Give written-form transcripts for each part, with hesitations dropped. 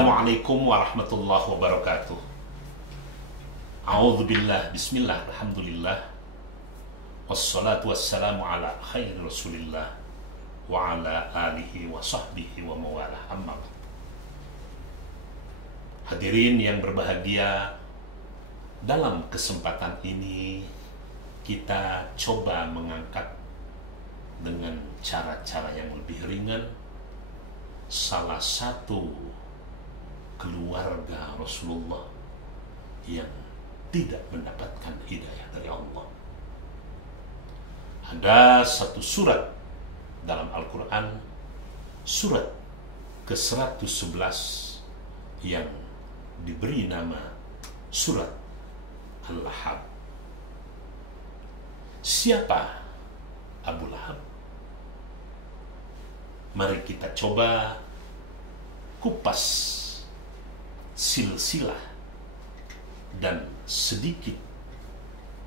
Assalamualaikum warahmatullahi wabarakatuh. A'udzubillah, bismillah, alhamdulillah. Wassalatu wassalamu ala khairi rasulillah wa ala alihi wa sahbihi wa mawalah, amma ba'd. Hadirin yang berbahagia, dalam kesempatan ini kita coba mengangkat dengan cara-cara yang lebih ringan salah satu keluarga Rasulullah yang tidak mendapatkan hidayah dari Allah. Ada satu surat dalam Al-Quran, surat ke-111, yang diberi nama surat Al-Lahab. Siapa Abu Lahab? Mari kita coba kupas silsilah dan sedikit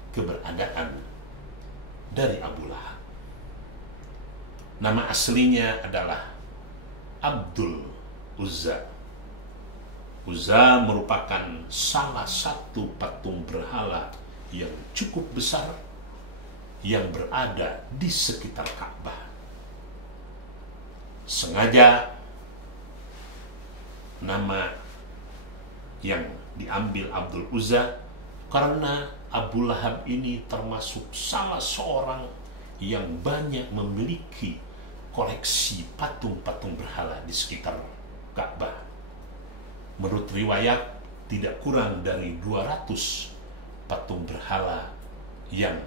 keberadaan dari Abu Lahab. Nama aslinya adalah Abdul Uzza. Uzza merupakan salah satu patung berhala yang cukup besar yang berada di sekitar Ka'bah. Sengaja nama yang diambil Abdul Uzza karena Abu Lahab ini termasuk salah seorang yang banyak memiliki koleksi patung-patung berhala di sekitar Ka'bah. Menurut riwayat, tidak kurang dari 200 patung berhala yang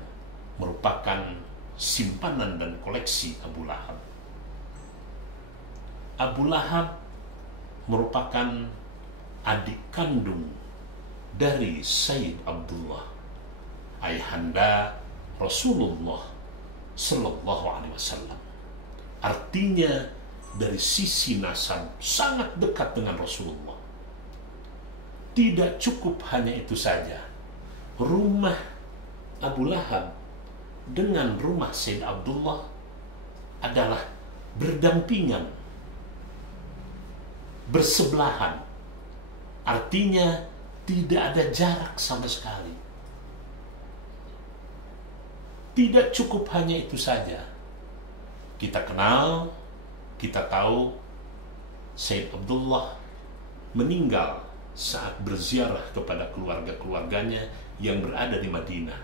merupakan simpanan dan koleksi Abu Lahab. Abu Lahab merupakan adik kandung dari Sayyid Abdullah, ayahanda Rasulullah Sallallahu Alaihi Wasallam. Artinya dari sisi nasab sangat dekat dengan Rasulullah. Tidak cukup hanya itu saja, rumah Abu Lahab dengan rumah Sayyid Abdullah adalah berdampingan, bersebelahan. Artinya tidak ada jarak sama sekali. Tidak cukup hanya itu saja. Kita kenal, kita tahu Sayyid Abdullah meninggal saat berziarah kepada keluarga-keluarganya yang berada di Madinah.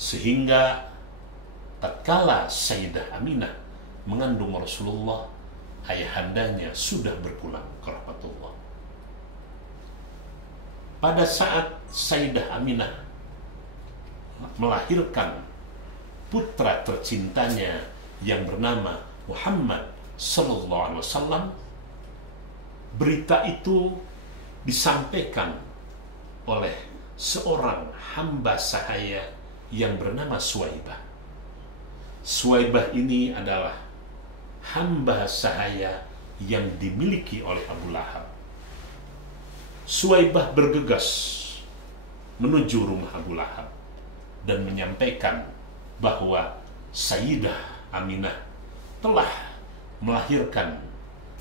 Sehingga tatkala Sayyidah Aminah mengandung Rasulullah, ayahandanya sudah berpulang ke rahmatullah. Pada saat Sayyidah Aminah melahirkan putra tercintanya yang bernama Muhammad Sallallahu Alaihi Wasallam, berita itu disampaikan oleh seorang hamba sahaya yang bernama Suwaibah. Suwaibah ini adalah hamba sahaya yang dimiliki oleh Abu Lahab. Suwaibah bergegas menuju rumah Abu Lahab dan menyampaikan bahwa Sayyidah Aminah telah melahirkan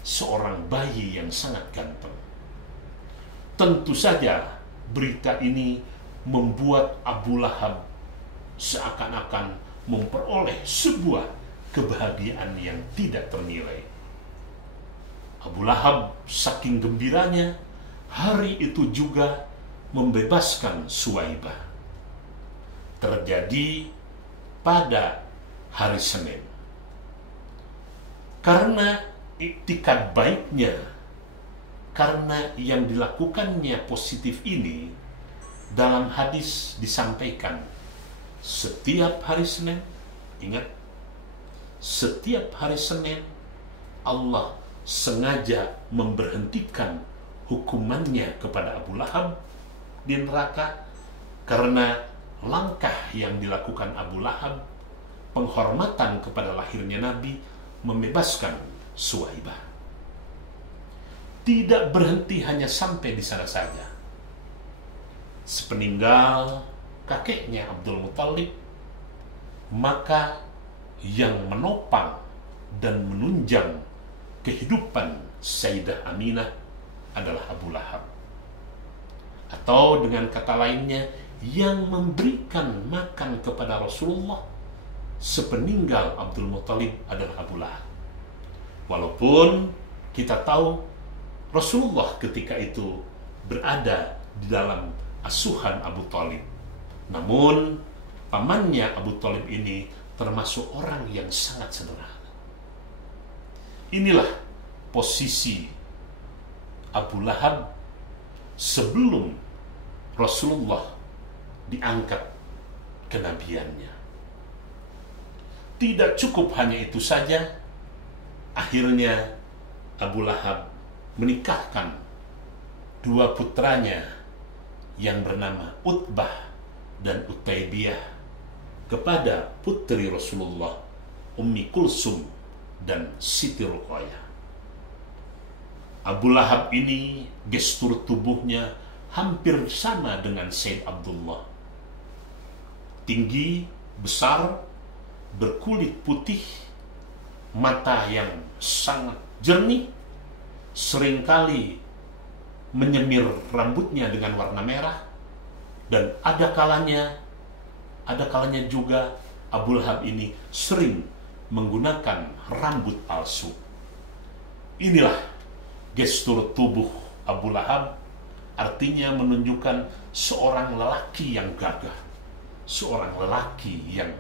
seorang bayi yang sangat ganteng. Tentu saja berita ini membuat Abu Lahab seakan-akan memperoleh sebuah kebahagiaan yang tidak ternilai. Abu Lahab saking gembiranya, hari itu juga membebaskan Suwaibah. Terjadi pada hari Senin. Karena iktikad baiknya, karena yang dilakukannya positif ini, dalam hadis disampaikan setiap hari Senin, ingat, setiap hari Senin Allah sengaja memberhentikan hukumannya kepada Abu Lahab di neraka karena langkah yang dilakukan Abu Lahab, penghormatan kepada lahirnya Nabi, membebaskan Suwaibah. Tidak berhenti hanya sampai di sana saja. Sepeninggal kakeknya Abdul Muthalib, maka yang menopang dan menunjang kehidupan Sayyidah Aminah adalah Abu Lahab. Atau dengan kata lainnya, yang memberikan makan kepada Rasulullah sepeninggal Abdul Muthalib adalah Abu Lahab. Walaupun kita tahu Rasulullah ketika itu berada di dalam asuhan Abu Thalib, namun pamannya Abu Thalib ini termasuk orang yang sangat sederhana. Inilah posisi Abu Lahab sebelum Rasulullah diangkat kenabiannya. Tidak cukup hanya itu saja, akhirnya Abu Lahab menikahkan dua putranya yang bernama Utbah dan Utaibiyah kepada putri Rasulullah, Ummi Kulsum dan Siti Ruqayyah. Abu Lahab ini gestur tubuhnya hampir sama dengan Said Abdullah. Tinggi, besar, berkulit putih, mata yang sangat jernih, seringkali menyemir rambutnya dengan warna merah, dan ada kalanya juga Abu Lahab ini sering menggunakan rambut palsu. Inilah gestur tubuh Abu Lahab, artinya menunjukkan seorang lelaki yang gagah, seorang lelaki yang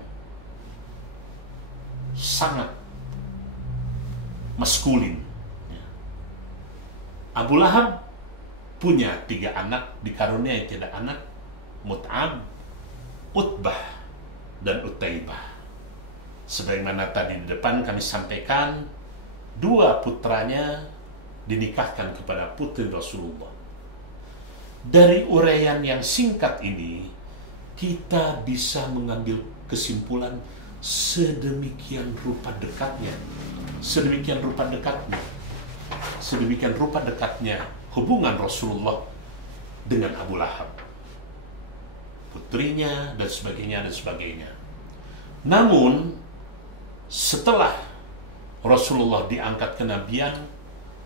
sangat maskulin. Abu Lahab punya 3 anak, dikaruniai 3 anak, Mut'ab, Utbah, dan Utaibah. Sebagaimana tadi di depan kami sampaikan, 2 putranya dinikahkan kepada putri Rasulullah. Dari uraian yang singkat ini, kita bisa mengambil kesimpulan sedemikian rupa dekatnya hubungan Rasulullah dengan Abu Lahab, putrinya, dan sebagainya. Namun setelah Rasulullah diangkat kenabian,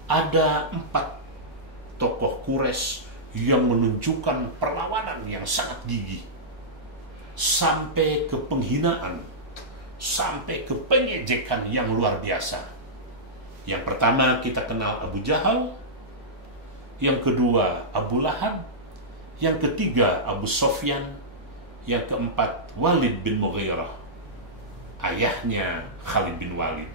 ada 4 tokoh Quraisy yang menunjukkan perlawanan yang sangat gigih, sampai ke penghinaan, sampai ke pengejekan yang luar biasa. Yang pertama kita kenal Abu Jahal, yang kedua Abu Lahab, yang ketiga Abu Sufyan, yang keempat Walid bin Mughirah, ayahnya Khalid bin Walid.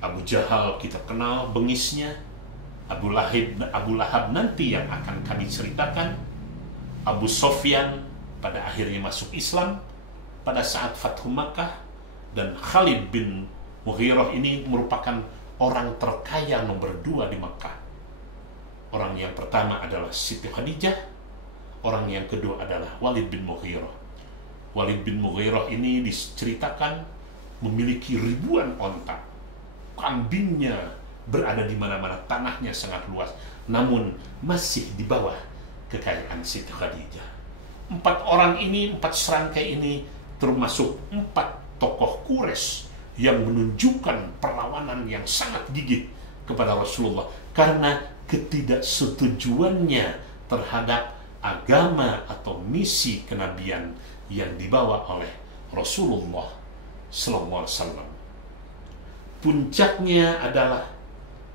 Abu Jahal kita kenal bengisnya, Abu Lahab nanti yang akan kami ceritakan, Abu Sufyan pada akhirnya masuk Islam pada saat Fathu Makkah, dan Khalid bin Mughirah ini merupakan orang terkaya nomor 2 di Makkah. Orang yang pertama adalah Siti Khadijah, orang yang kedua adalah Walid bin Mughirah. Walid bin Mughirah ini diceritakan memiliki ribuan onta, kambingnya berada di mana-mana, tanahnya sangat luas, namun masih di bawah kekayaan Siti Khadijah. 4 orang ini, 4 serangkai ini termasuk 4 tokoh Quraisy yang menunjukkan perlawanan yang sangat gigih kepada Rasulullah karena ketidaksetujuannya terhadap agama atau misi kenabian yang dibawa oleh Rasulullah sallallahu alaihi wasallam. Puncaknya adalah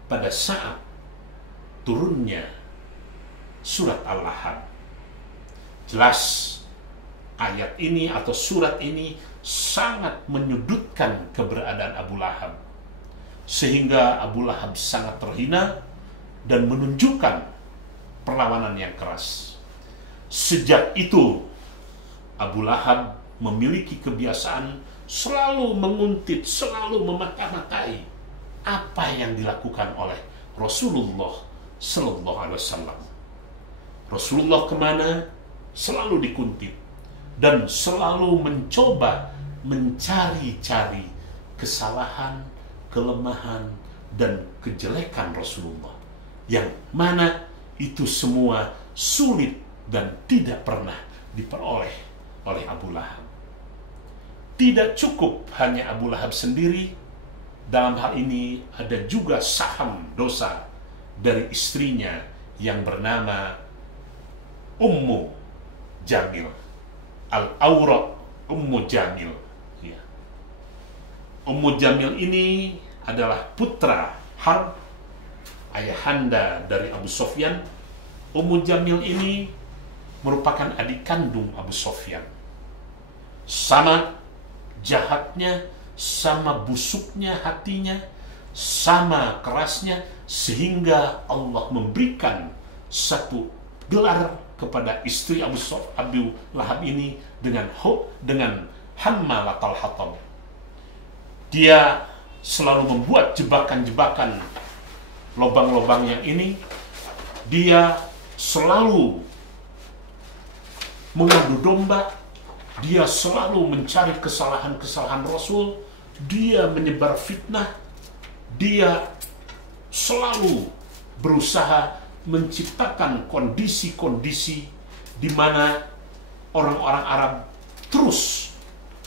pada saat turunnya surat Al-Lahab. Jelas ayat ini atau surat ini sangat menyudutkan keberadaan Abu Lahab, sehingga Abu Lahab sangat terhina dan menunjukkan perlawanan yang keras. Sejak itu Abu Lahab memiliki kebiasaan selalu menguntit, selalu memata-matai apa yang dilakukan oleh Rasulullah sallallahu alaihi wasallam. Rasulullah kemana selalu dikuntit dan selalu mencoba mencari-cari kesalahan, kelemahan, dan kejelekan Rasulullah, yang mana itu semua sulit dan tidak pernah diperoleh oleh Abu Lahab. Tidak cukup hanya Abu Lahab sendiri, dalam hal ini ada juga saham dosa dari istrinya yang bernama Ummu Jamil. Al-Awra Ummu Jamil. Ya. Ummu Jamil ini adalah putra Harb, ayahanda dari Abu Sofyan. Ummu Jamil ini merupakan adik kandung Abu Sofyan. Sama jahatnya, sama busuknya hatinya, sama kerasnya, sehingga Allah memberikan satu gelar kepada istri Abu Lahab ini dengan hammalatal hatab. Dia selalu membuat jebakan-jebakan, lobang-lobang yang ini. Dia selalu mengadu domba. Dia selalu mencari kesalahan-kesalahan Rasul. Dia menyebar fitnah. Dia selalu berusaha menciptakan kondisi-kondisi di mana orang-orang Arab terus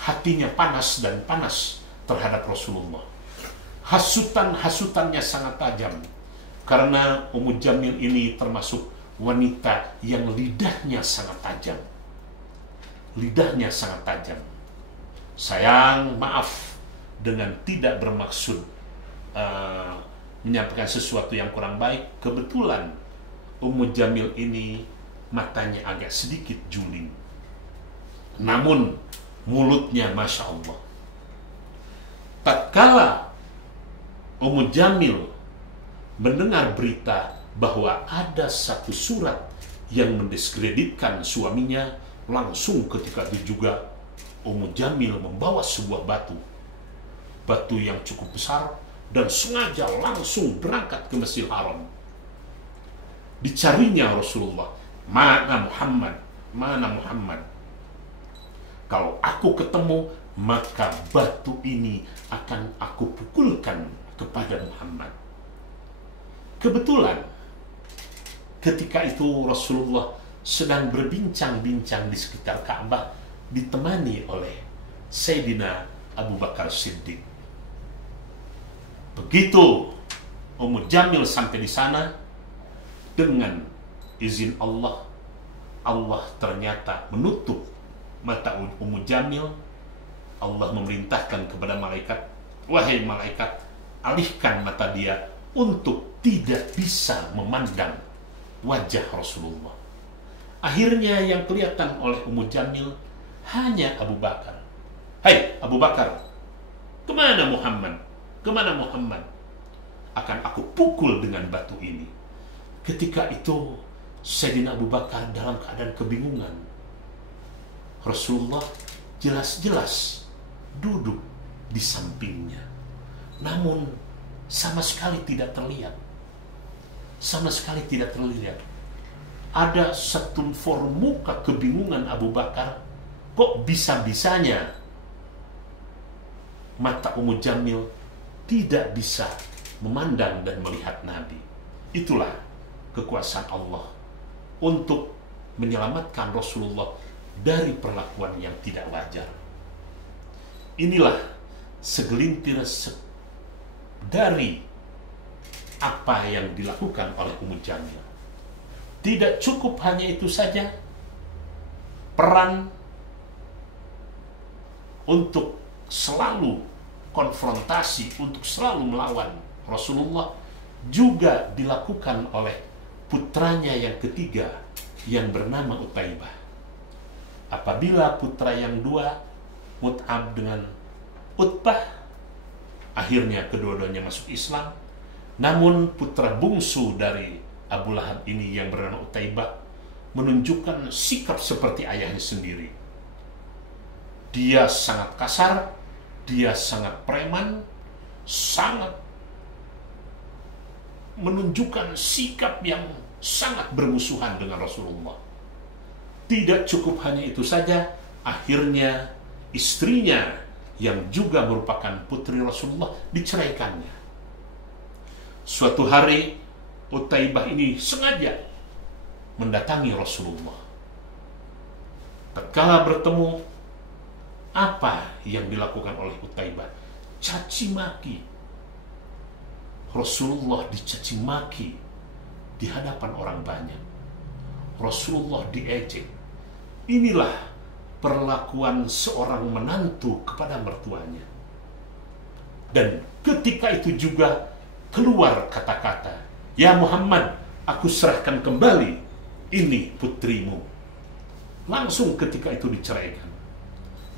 hatinya panas dan panas terhadap Rasulullah. Hasutan-hasutannya sangat tajam, karena Ummu Jamil ini termasuk wanita yang lidahnya sangat tajam. Lidahnya sangat tajam. Sayang, maaf, dengan tidak bermaksud menyampaikan sesuatu yang kurang baik, kebetulan Ummu Jamil ini matanya agak sedikit juling. Namun mulutnya Masya Allah. Tatkala Ummu Jamil mendengar berita bahwa ada satu surat yang mendiskreditkan suaminya, langsung ketika itu juga Ummu Jamil membawa sebuah batu yang cukup besar, dan sengaja langsung berangkat ke Masjidil Haram. Dicarinya Rasulullah, mana Muhammad, mana Muhammad. Kalau aku ketemu, maka batu ini akan aku pukulkan kepada Muhammad. Kebetulan ketika itu Rasulullah sedang berbincang-bincang di sekitar Ka'bah, ditemani oleh Sayyidina Abu Bakar Siddiq. Begitu Ummu Jamil sampai di sana, dengan izin Allah, Allah ternyata menutup mata Ummu Jamil. Allah memerintahkan kepada malaikat, wahai malaikat, alihkan mata dia untuk tidak bisa memandang wajah Rasulullah. Akhirnya yang kelihatan oleh Ummu Jamil hanya Abu Bakar. Hai Abu Bakar, kemana Muhammad? Kemana Muhammad? Akan aku pukul dengan batu ini. Ketika itu Sayyidina Abu Bakar dalam keadaan kebingungan. Rasulullah jelas-jelas duduk di sampingnya, namun sama sekali tidak terlihat. Sama sekali tidak terlihat. Ada satu muka kebingungan Abu Bakar. Kok bisa-bisanya mata Ummu Jamil tidak bisa memandang dan melihat Nabi? Itulah kekuasaan Allah untuk menyelamatkan Rasulullah dari perlakuan yang tidak wajar. Inilah segelintir dari apa yang dilakukan oleh Ummu Jamil. Tidak cukup hanya itu saja, peran untuk selalu konfrontasi, untuk selalu melawan Rasulullah juga dilakukan oleh putranya yang ketiga yang bernama Utaibah. Apabila putra yang dua, Mut'ab dengan Utbah, akhirnya kedua-duanya masuk Islam. Namun putra bungsu dari Abu Lahab ini yang bernama Utaibah menunjukkan sikap seperti ayahnya sendiri. Dia sangat kasar, dia sangat preman, sangat menunjukkan sikap yang sangat bermusuhan dengan Rasulullah. Tidak cukup hanya itu saja, akhirnya istrinya yang juga merupakan putri Rasulullah diceraikannya. Suatu hari Utaibah ini sengaja mendatangi Rasulullah. Tatkala bertemu, apa yang dilakukan oleh Utaibah? Caci maki. Rasulullah dicaci maki di hadapan orang banyak. Rasulullah diejek. Inilah perlakuan seorang menantu kepada mertuanya. Dan ketika itu juga keluar kata-kata, "Ya Muhammad, aku serahkan kembali ini putrimu." Langsung ketika itu diceraikan.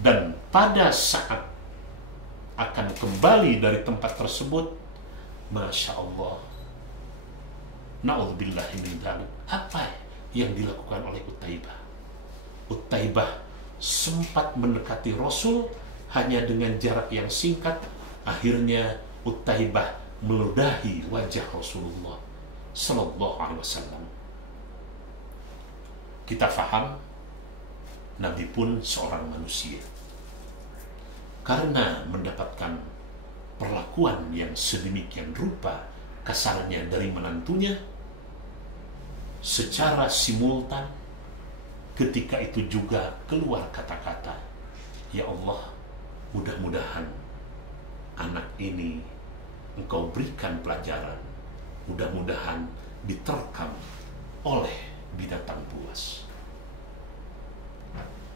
Dan pada saat akan kembali dari tempat tersebut, Masya Allah, na'udzubillahi min dzalik, apa yang dilakukan oleh Utaibah? Utaibah sempat mendekati Rasul hanya dengan jarak yang singkat. Akhirnya Utaibah meludahi wajah Rasulullah Sallallahu Alaihi Wasallam. Kita faham, Nabi pun seorang manusia. Karena mendapatkan perlakuan yang sedemikian rupa kasarnya dari menantunya, secara simultan ketika itu juga keluar kata-kata, "Ya Allah, mudah-mudahan anak ini Engkau berikan pelajaran, mudah-mudahan diterkam oleh binatang buas."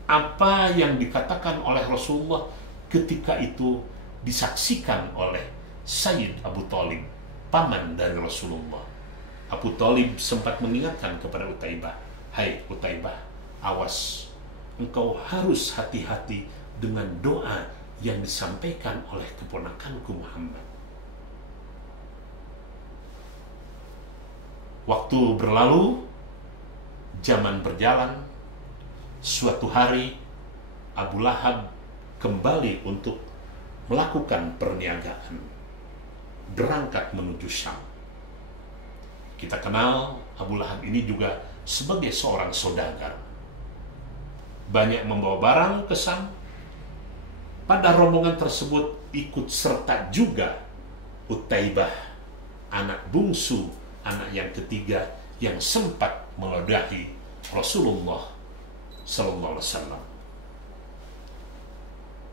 Apa yang dikatakan oleh Rasulullah ketika itu disaksikan oleh Sayyid Abu Thalib, paman dari Rasulullah. Abu Thalib sempat mengingatkan kepada Utaibah, "Hai Utaibah, awas, engkau harus hati-hati dengan doa yang disampaikan oleh keponakanku Muhammad." Waktu berlalu, zaman berjalan. Suatu hari Abu Lahab kembali untuk melakukan perniagaan, berangkat menuju Syam. Kita kenal Abu Lahab ini juga sebagai seorang saudagar, banyak membawa barang ke Syam. Pada rombongan tersebut ikut serta juga Utaibah, anak bungsu, anak yang ketiga yang sempat meludahi Rasulullah Sallallahu Alaihi Wasallam.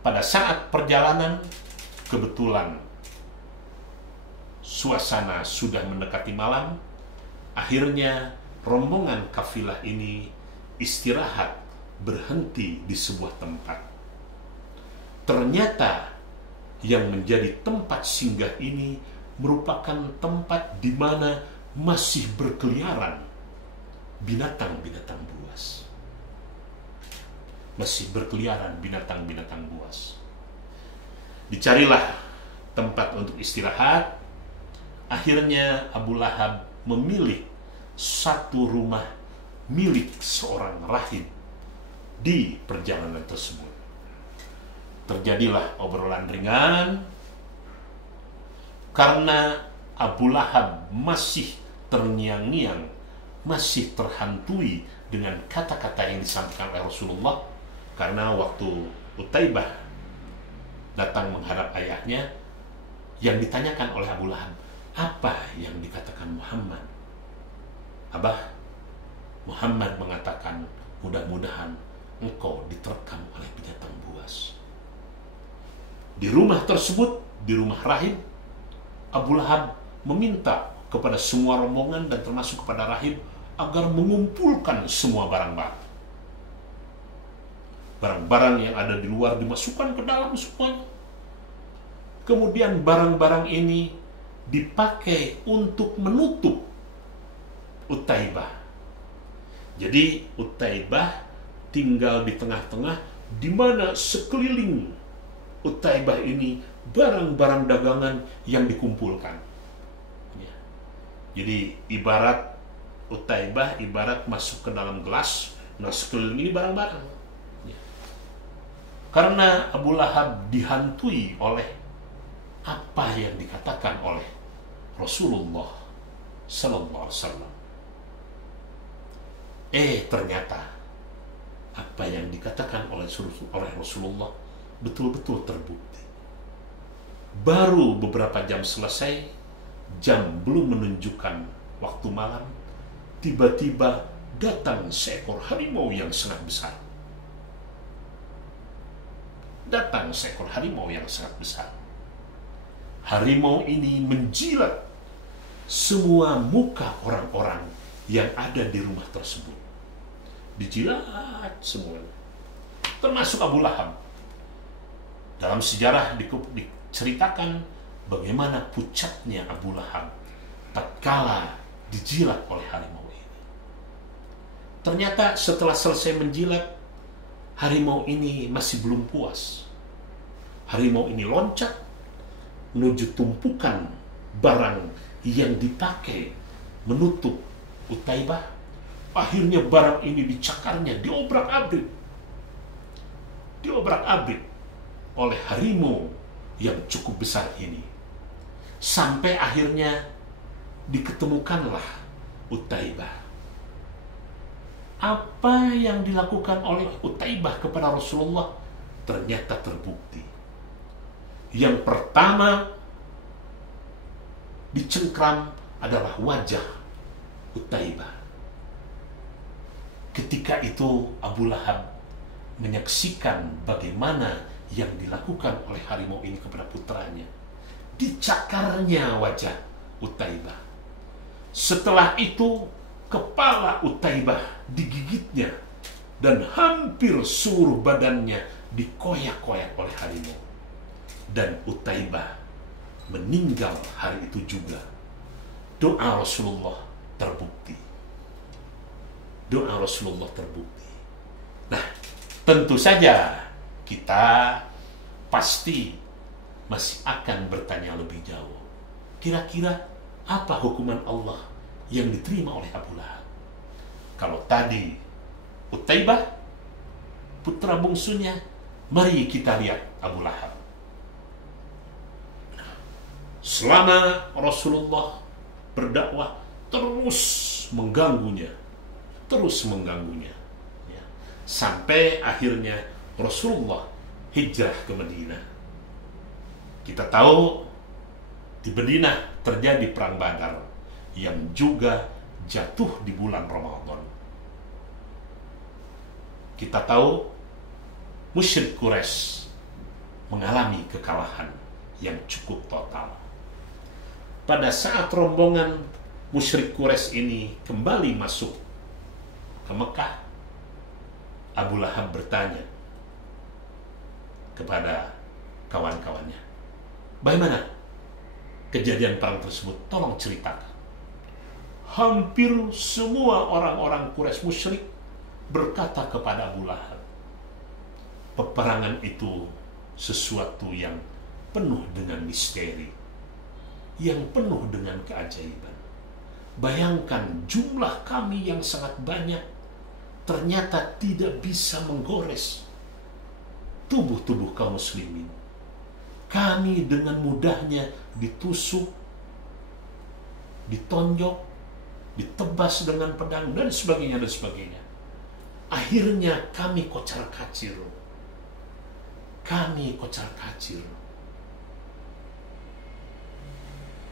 Pada saat perjalanan, kebetulan suasana sudah mendekati malam. Akhirnya rombongan kafilah ini istirahat, berhenti di sebuah tempat. Ternyata yang menjadi tempat singgah ini merupakan tempat di mana masih berkeliaran binatang-binatang buas. Masih berkeliaran binatang-binatang buas. Dicarilah tempat untuk istirahat. Akhirnya Abu Lahab memilih satu rumah milik seorang rahib di perjalanan tersebut. Terjadilah obrolan ringan karena Abu Lahab masih terngiang-ngiang, masih terhantui dengan kata-kata yang disampaikan oleh Rasulullah. Karena waktu Utaibah datang menghadap ayahnya, yang ditanyakan oleh Abu Lahab, "Apa yang dikatakan Muhammad?" "Abah, Muhammad mengatakan mudah-mudahan engkau diterkam oleh binatang buas." Di rumah tersebut, di rumah rahib, Abu Lahab meminta kepada semua rombongan dan termasuk kepada rahib agar mengumpulkan semua barang-barang. Barang-barang yang ada di luar dimasukkan ke dalam semuanya. Kemudian barang-barang ini dipakai untuk menutup Utaibah. Jadi Utaibah tinggal di tengah-tengah, di mana sekeliling Utaibah ini barang-barang dagangan yang dikumpulkan. Ya. Jadi ibarat Utaibah ibarat masuk ke dalam gelas, nah sekeliling ini barang-barang. Ya. Karena Abu Lahab dihantui oleh apa yang dikatakan oleh Rasulullah Sallallahu Alaihi Wasallam. Ternyata apa yang dikatakan oleh Rasulullah betul-betul terbukti. Baru beberapa jam selesai, jam belum menunjukkan waktu malam, tiba-tiba datang seekor harimau yang sangat besar. Datang seekor harimau yang sangat besar. Harimau ini menjilat semua muka orang-orang yang ada di rumah tersebut. Dijilat semuanya. Termasuk Abu Lahab. Dalam sejarah diceritakan bagaimana pucatnya Abu Lahab tatkala dijilat oleh harimau ini. Ternyata setelah selesai menjilat, harimau ini masih belum puas. Harimau ini loncat menuju tumpukan barang yang dipakai menutup Utaibah. Akhirnya barang ini dicakarnya, diobrak-abrik oleh harimau yang cukup besar ini. Sampai akhirnya diketemukanlah Utaibah. Apa yang dilakukan oleh Utaibah kepada Rasulullah ternyata terbukti. Yang pertama dicengkram adalah wajah Utaibah. Ketika itu Abu Lahab menyaksikan bagaimana yang dilakukan oleh harimau ini kepada putranya. Dicakarnya wajah Utaibah. Setelah itu kepala Utaibah digigitnya dan hampir seluruh badannya dikoyak-koyak oleh harimau. Dan Utaibah meninggal hari itu juga. Doa Rasulullah terbukti. Nah, tentu saja kita pasti masih akan bertanya lebih jauh. Kira-kira apa hukuman Allah yang diterima oleh Abu Lahab? Kalau tadi Utaibah, putra bungsunya, mari kita lihat Abu Lahab. Selama Rasulullah berdakwah terus mengganggunya, ya. Sampai akhirnya Rasulullah hijrah ke Madinah. Kita tahu di Madinah terjadi perang Badar yang juga jatuh di bulan Ramadan. Kita tahu musyrik Quraisy mengalami kekalahan yang cukup total. Pada saat rombongan musyrik Quraisy ini kembali masuk ke Mekah, Abu Lahab bertanya kepada kawan-kawannya, bagaimana kejadian perang tersebut? Tolong ceritakan. Hampir semua orang-orang Quraisy musyrik berkata kepada Abu Lahab, peperangan itu sesuatu yang penuh dengan misteri, yang penuh dengan keajaiban. Bayangkan jumlah kami yang sangat banyak ternyata tidak bisa menggores tubuh-tubuh kaum muslimin. Kami dengan mudahnya ditusuk, ditonjok, ditebas dengan pedang, dan sebagainya, dan sebagainya. Akhirnya kami kocar-kacir.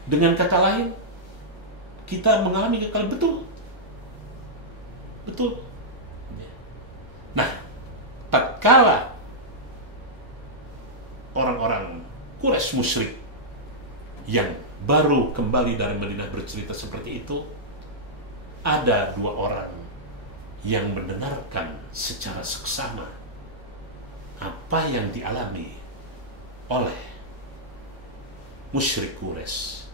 Dengan kata lain, kita mengalami kekalahan. Betul. Nah, tatkala orang-orang Quraisy musyrik yang baru kembali dari Madinah bercerita seperti itu, ada dua orang yang mendengarkan secara seksama apa yang dialami oleh musyrik Quraisy.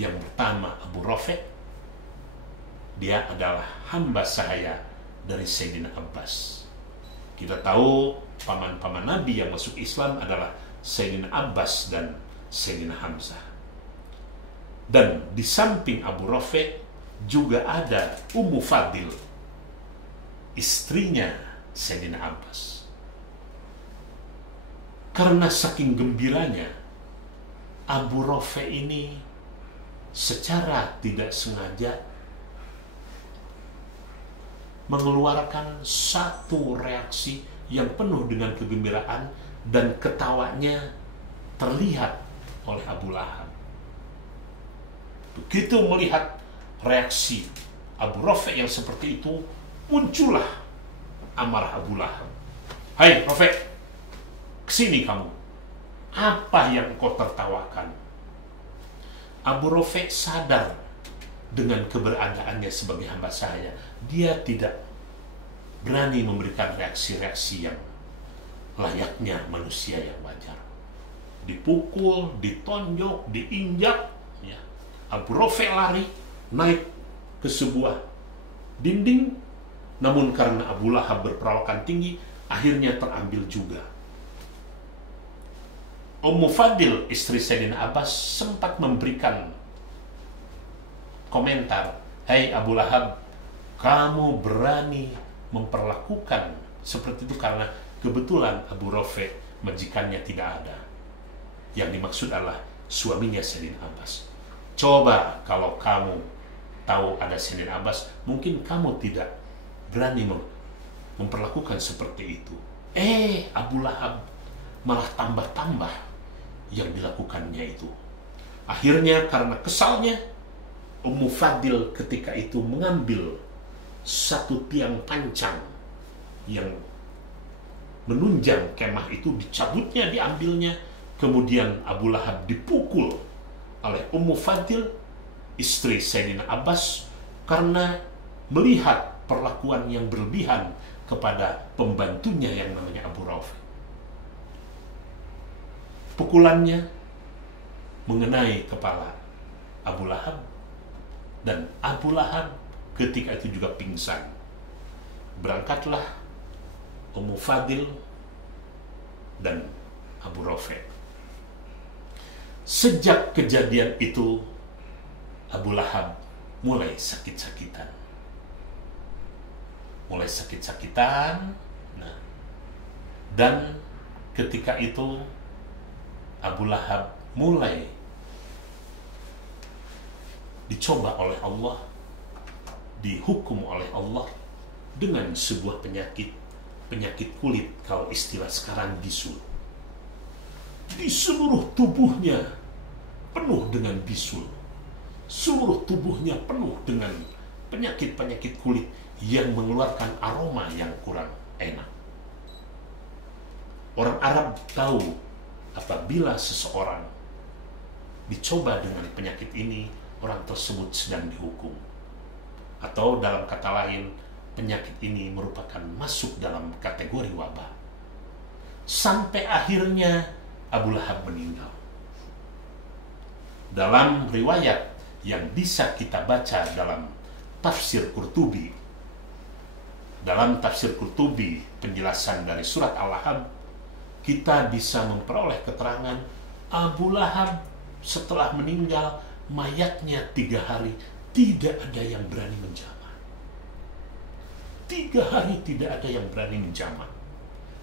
Yang pertama Abu Rafi', dia adalah hamba sahaya dari Sayyidina Abbas. Kita tahu paman-paman Nabi yang masuk Islam adalah Sayyidina Abbas dan Sayyidina Hamzah. Dan di samping Abu Rafi' juga ada Ummu Fadil, istrinya Sayyidina Abbas. Karena saking gembiranya, Abu Rafi' ini secara tidak sengaja mengeluarkan satu reaksi yang penuh dengan kegembiraan, dan ketawanya terlihat oleh Abu Lahab. Begitu melihat reaksi Abu Rafi' yang seperti itu, muncullah amarah Abu Lahab. Hai Rafi', kesini kamu. Apa yang kau tertawakan? Abu Rafi' sadar dengan keberadaannya sebagai hamba saya, dia tidak berani memberikan reaksi-reaksi yang layaknya manusia yang wajar. Dipukul, ditonjok, diinjak, ya. Abu Rafi lari naik ke sebuah dinding, namun karena Abu Lahab berperawakan tinggi, akhirnya terambil juga. Ummu Fadil, istri Sayyidina Abbas, sempat memberikan komentar, "Hai Abu Lahab, kamu berani memperlakukan seperti itu karena kebetulan Abu Rafi majikannya tidak ada." Yang dimaksud adalah suaminya Sayyidina Abbas. Coba kalau kamu tahu ada Sayyidina Abbas, mungkin kamu tidak berani memperlakukan seperti itu. Abu Lahab malah tambah-tambah yang dilakukannya itu. Akhirnya karena kesalnya, Ummu Fadil ketika itu mengambil satu tiang pancang yang menunjang kemah itu, dicabutnya, diambilnya. Kemudian Abu Lahab dipukul oleh Ummu Fadil, istri Sayyidina Abbas, karena melihat perlakuan yang berlebihan kepada pembantunya yang namanya Abu Rafi. Pukulannya mengenai kepala Abu Lahab, dan Abu Lahab ketika itu juga pingsan. Berangkatlah Ummu Fadil dan Abu Rafi. Sejak kejadian itu, Abu Lahab mulai sakit-sakitan. Nah, dan ketika itu Abu Lahab mulai dicoba oleh Allah, dihukum oleh Allah dengan sebuah penyakit kulit, kalau istilah sekarang bisul. Di seluruh tubuhnya penuh dengan bisul. Seluruh tubuhnya penuh dengan penyakit-penyakit kulit yang mengeluarkan aroma yang kurang enak. Orang Arab tahu apabila seseorang dicoba dengan penyakit ini, orang tersebut sedang dihukum. Atau dalam kata lain, penyakit ini merupakan masuk dalam kategori wabah. Sampai akhirnya Abu Lahab meninggal. Dalam riwayat yang bisa kita baca dalam tafsir Qurtubi, penjelasan dari surat Al-Lahab, kita bisa memperoleh keterangan Abu Lahab setelah meninggal, mayatnya 3 hari tidak ada yang berani menjamah. 3 hari tidak ada yang berani menjamah.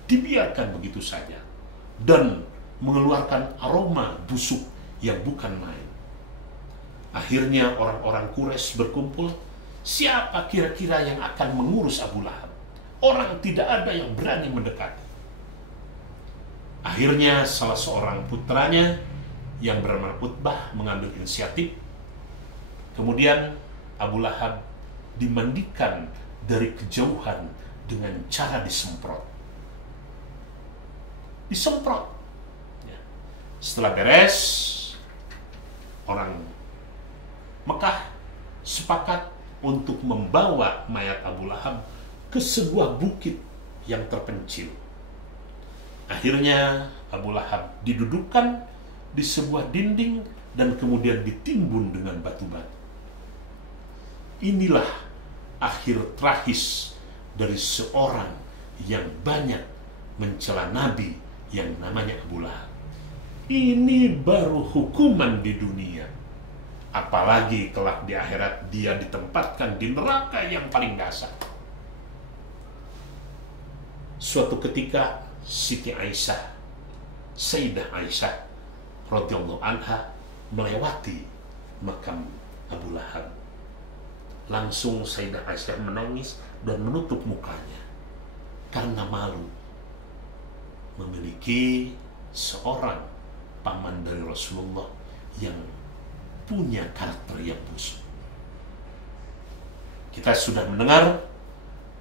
Dibiarkan begitu saja dan mengeluarkan aroma busuk yang bukan main. Akhirnya orang-orang Quraisy berkumpul, siapa kira-kira yang akan mengurus Abu Lahab? Orang tidak ada yang berani mendekati. Akhirnya salah seorang putranya yang bernama Utbah mengambil inisiatif. Kemudian Abu Lahab dimandikan dari kejauhan dengan cara disemprot. Setelah beres, orang Mekah sepakat untuk membawa mayat Abu Lahab ke sebuah bukit yang terpencil. Akhirnya Abu Lahab didudukkan di sebuah dinding dan kemudian ditimbun dengan batu-batu. Inilah akhir tragis dari seorang yang banyak mencela Nabi yang namanya Abu Lahab. Ini baru hukuman di dunia. Apalagi kelak di akhirat dia ditempatkan di neraka yang paling dasar. Suatu ketika Siti Aisyah, Sayyidah Aisyah radhiyallahu anha melewati makam Abu Lahab. Langsung Sayyidah Aisyah menangis dan menutup mukanya karena malu memiliki seorang paman dari Rasulullah yang punya karakter yang busuk. Kita sudah mendengar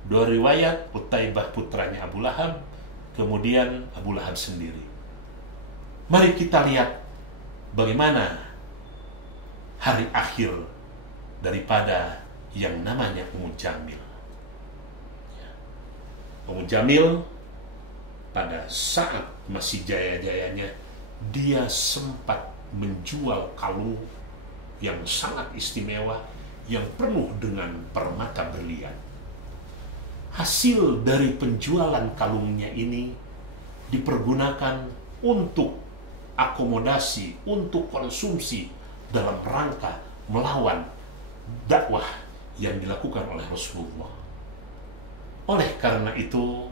2 riwayat, Utaibah putranya Abu Lahab, kemudian Abu Lahab sendiri. Mari kita lihat bagaimana hari akhir daripada yang namanya Ummu Jamil. Ummu Jamil pada saat masih jaya-jayanya, dia sempat menjual kalung yang sangat istimewa yang penuh dengan permata berlian. Hasil dari penjualan kalungnya ini dipergunakan untuk akomodasi, untuk konsumsi dalam rangka melawan dakwah yang dilakukan oleh Rasulullah. Oleh karena itu,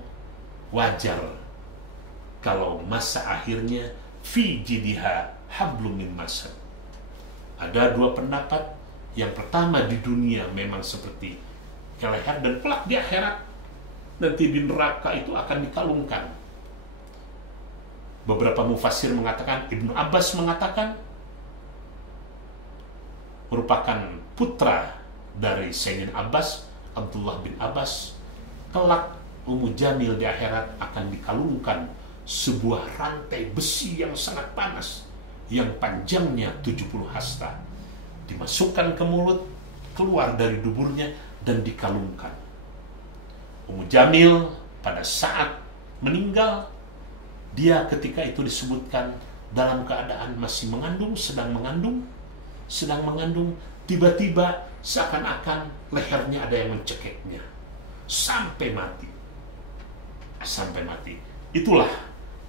wajar kalau masa akhirnya fi jidiha hablum min masad. Ada dua pendapat. Yang pertama, di dunia memang seperti keleher, dan kelak di akhirat nanti di neraka itu akan dikalungkan. Beberapa mufassir mengatakan, Ibnu Abbas mengatakan, merupakan putra dari Sayyidina Abbas, Abdullah bin Abbas, kelak Ummu Jamil di akhirat akan dikalungkan sebuah rantai besi yang sangat panas, yang panjangnya 70 hasta, dimasukkan ke mulut, keluar dari duburnya, dan dikalungkan. Ummu Jamil pada saat meninggal, dia ketika itu disebutkan dalam keadaan masih mengandung, sedang mengandung, tiba-tiba seakan-akan lehernya ada yang mencekiknya sampai mati. Itulah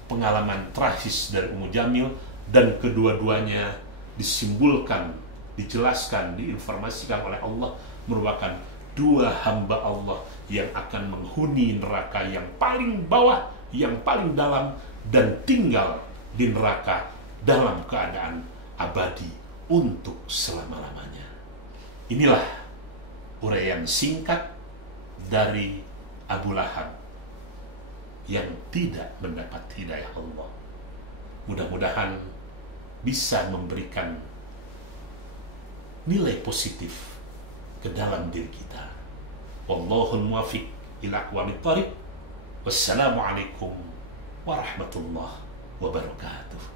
pengalaman tragis dari Ummu Jamil, dan kedua-duanya disimbolkan, dijelaskan, diinformasikan oleh Allah merupakan dua hamba Allah yang akan menghuni neraka yang paling bawah, yang paling dalam, dan tinggal di neraka dalam keadaan abadi untuk selama-lamanya. Inilah uraian singkat dari Abu Lahab yang tidak mendapat hidayah Allah. Mudah-mudahan bisa memberikan nilai positif ke dalam diri kita. Wallahul muwaffiq ila aqwamit thariq. Wassalamualaikum warahmatullahi wabarakatuh.